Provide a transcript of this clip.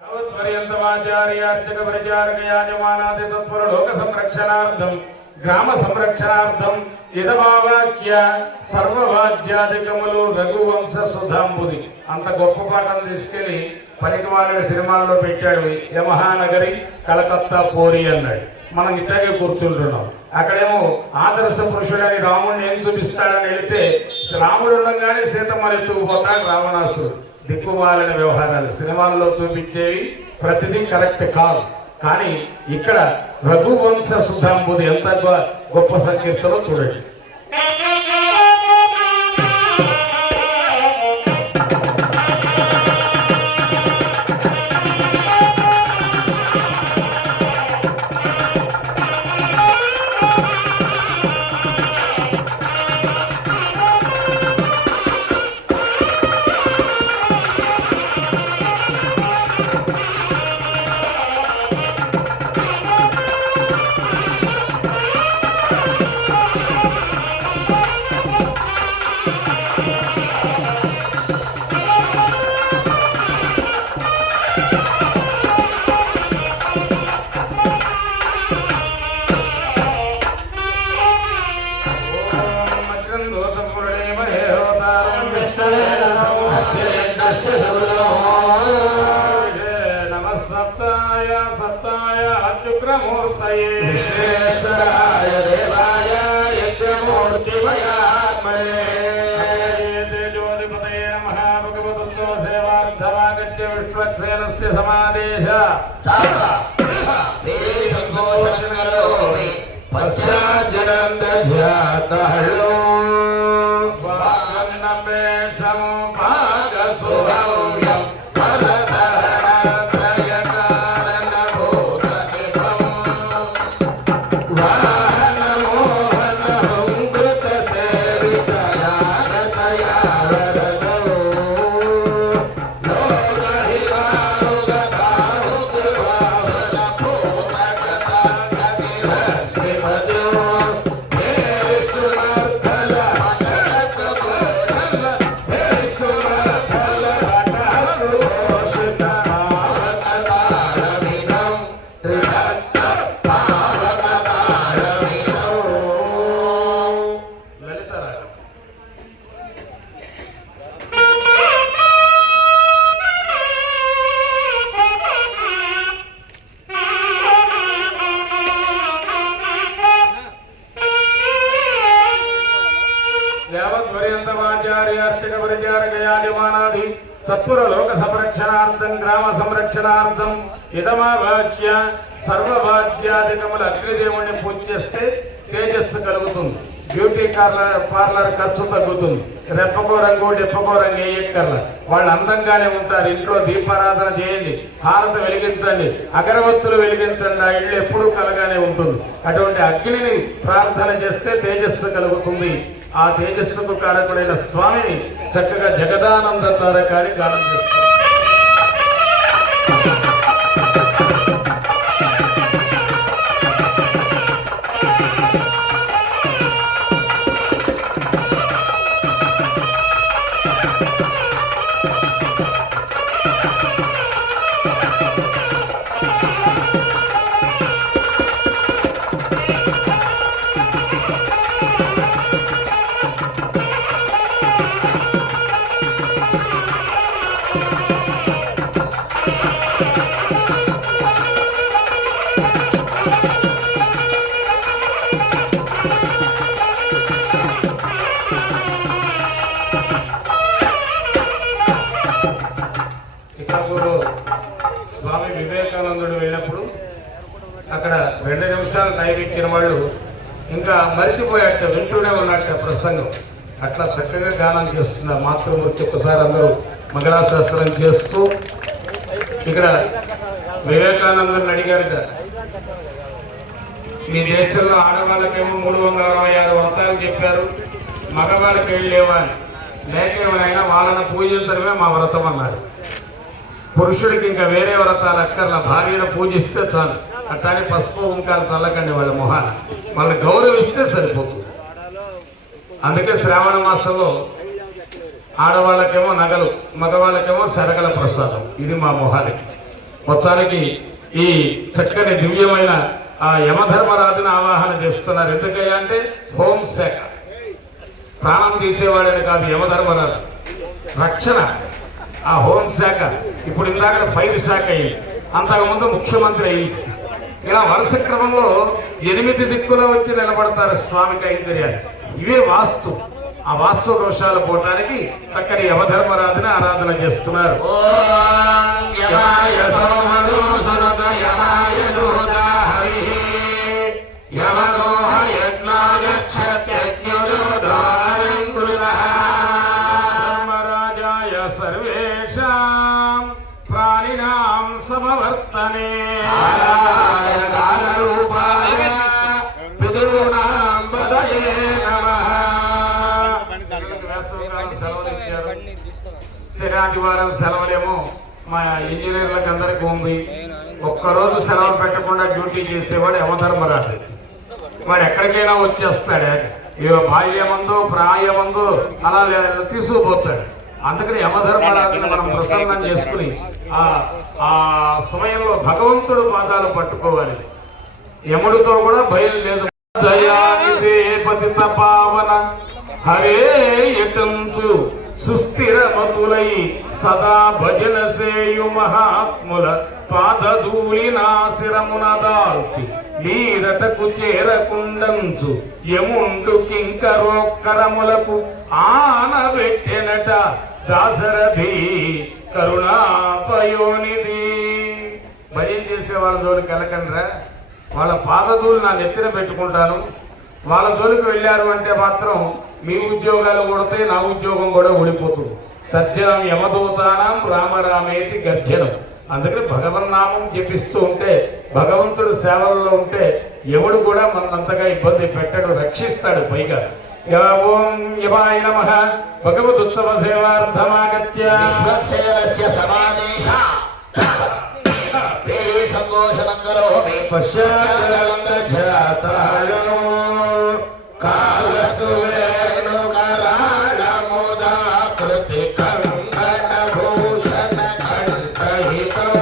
पर्यंतमाचार्यार्चक परिचारक याजमानादि तत्पर लोक संरक्षणार्थम ग्राम संरक्षणार्थम इदमावाक्य सर्ववाद्यादिकमुలు రఘువంశ సుధాంబుది అంత గొప్ప పాఠం తీసుకెళ్లి పనికిమాలిన సినిమాల్లో పెట్టాడు. యమహానగరి కలకత్తా పోరి అన్నాడు. మనం ఇట్లాగే కూర్చుంటున్నాం. అక్కడేమో ఆదర్శ పురుషుడని రాముడిని ఏం చూపిస్తాడని వెళితే రాముడు ఉండగానే సీతమ్మని ఎత్తుకుపోతాడు రావణాసుడు. దిక్కుమాలిన వ్యవహారాలు సినిమాల్లో చూపించేవి ప్రతిదీ కరెక్ట్ కాదు. కానీ ఇక్కడ రఘువంశ సుధాంబుది ఎంత గొప్ప సంకీర్తనో చూడండి. नमः सप्ताय सप्ताय अत्युग्रमूर्तये विश्वेश्वराय देवाय यज्ञमूर्तिमयात्मने तेजोधिपतये नमः भगवतोत्सव सेवार्थमागत्य विश्वक्सेनस्य समादेश संतोषकरोमि पश्चाज्जलन्दध्यातहलो यावद्वर्यन्तमाचार्यार्चक परिचारक याजमानादि तत्पर लोक संरक्षणार्थं ग्राम संरक्षणार्थं इदमावाक्य सर्ववाद्यादिकमुల అగ్నిదేవుని పూజ చేస్తే తేజస్సు కలుగుతుంది. బ్యూటీ పార్లర్ ఖర్చు తగ్గుతుంది. రెప్పకో రంగు డెప్పకో రంగు వేయక్కర్లా. వాళ్ళు అందంగానే ఉంటారు. ఇంట్లో దీపారాధన చేయండి, హారతి వెలిగించండి, అగరవత్తులు వెలిగించండి. ఆ ఇళ్ళు ఎప్పుడూ కలగానే ఉంటుంది. అటువంటి అగ్నిని ప్రార్థన చేస్తే తేజస్సు కలుగుతుంది. ఆ తేజస్సుకు కారకుడైన స్వామిని చక్కగా జగదానంద తారకాన్ని గానం చేస్తుంది. స్వామి వివేకానందుడు వెళ్ళినప్పుడు అక్కడ 2 నిమిషాలు టైం ఇచ్చిన వాళ్ళు ఇంకా మరిచిపోయాట, వింటూనే ఉన్నట్ట ప్రసంగం. అట్లా చక్కగా గానం చేస్తున్నారు మాతృమూర్తి. ఒక్కసారి అందరూ మంగళాశాస్త్రం చేస్తూ ఇక్కడ వివేకానందుని అడిగారట, మీ దేశంలో ఆడవాళ్ళకేమో 366 వ్రతాలు చెప్పారు, మగవాళ్ళకి వెళ్ళేవా అని. లేకేమైనా వాళ్ళని పూజించడమే మా వ్రతం అన్నారు. పురుషుడికి ఇంకా వేరే వ్రతాలు అక్కర్లా, భార్యను పూజిస్తే చాలు. అట్లానే పసుపు ఉంకాలు చల్లకండి వాళ్ళ మొహాన, వాళ్ళని గౌరవిస్తే సరిపోతుంది. అందుకే శ్రావణ మాసంలో ఆడవాళ్ళకేమో నగలు, మగవాళ్ళకేమో సరగల ప్రసాదం. ఇది మా మొహాలకి. మొత్తానికి ఈ చక్కని దివ్యమైన ఆ యమధర్మరాజుని ఆవాహన చేస్తున్నారు. ఎందుకయ్యా అంటే హోంశాఖ, ప్రాణం తీసేవాడని కాదు యమధర్మరాజు, రక్షణ. ఆ హోంశాఖ ఇప్పుడు ఇందాక ఫైర్ శాఖ అయ్యింది, అంతకుముందు ముఖ్యమంత్రి అయ్యింది. ఇలా వరుస క్రమంలో 8 దిక్కులో వచ్చి నిలబడతారు స్వామి కైంకర్యాలు. ఇవే వాస్తు. ఆ వాస్తు దోషాలు పోవటానికి చక్కని యమధర్మరాజుని ఆరాధన చేస్తున్నారు. ధర్మరాజాయ సర్వేషాం ప్రాణినాం సమవర్తనే పితॄణాం పదయే నమః. వేసవికాలం సెలవులు ఇచ్చారు. శనివారం సెలవులేమో మా ఇంజనీర్లకు అందరికీ ఉంది. ఒక్కరోజు సెలవు పెట్టకుండా డ్యూటీ చేసేవాడు యమధర్మరాజు. వాడు ఎక్కడికైనా వచ్చేస్తాడు. బాల్యమందు ప్రాయమందు అలా తీసుకుపోతాడు. అందుకని యమధర్మరాజుని మనం ప్రసన్నం చేసుకుని ఆ సమయంలో భగవంతుడు పాదాలు పట్టుకోవాలి. యముడితో కూడా బయలు లేదు. దయానిదే పతిత పావన హరే యటంచు సుస్థిరమతులై సదా భజన సేయు మహాత్ముల పాదధూళి నాశిరమున దాల్చి నీరటకు చేరకుండంచు యముండు కింకరోక్కరములకు ఆనబెట్టెనట దాశరథి కరుణాపయోనిధి. భజన చేసే వాళ్ళ జోలికి వెళ్ళకండ్రా, వాళ్ళ పాదధూళి నా నెత్తిన పెట్టుకుంటాను. వాళ్ళ జోలికి వెళ్ళారు అంటే మాత్రం మీ ఉద్యోగాలు కొడితే నా ఉద్యోగం కూడా ఊడిపోతుంది. తర్జనం యమదూతానం రామరామేతి గర్జనం. అందుకని భగవన్నామం జపిస్తూ ఉంటే, భగవంతుడు సేవల్లో ఉంటే యముడు కూడా మనంతగా ఇబ్బంది పెట్టడు, రక్షిస్తాడు. పైగా ఓం యమాయ నమః భగవదుత్తమ సేవార్థమాగత్య కాలసువేణుకరాళముదా కృతి కందన భూషణ కంఠహితం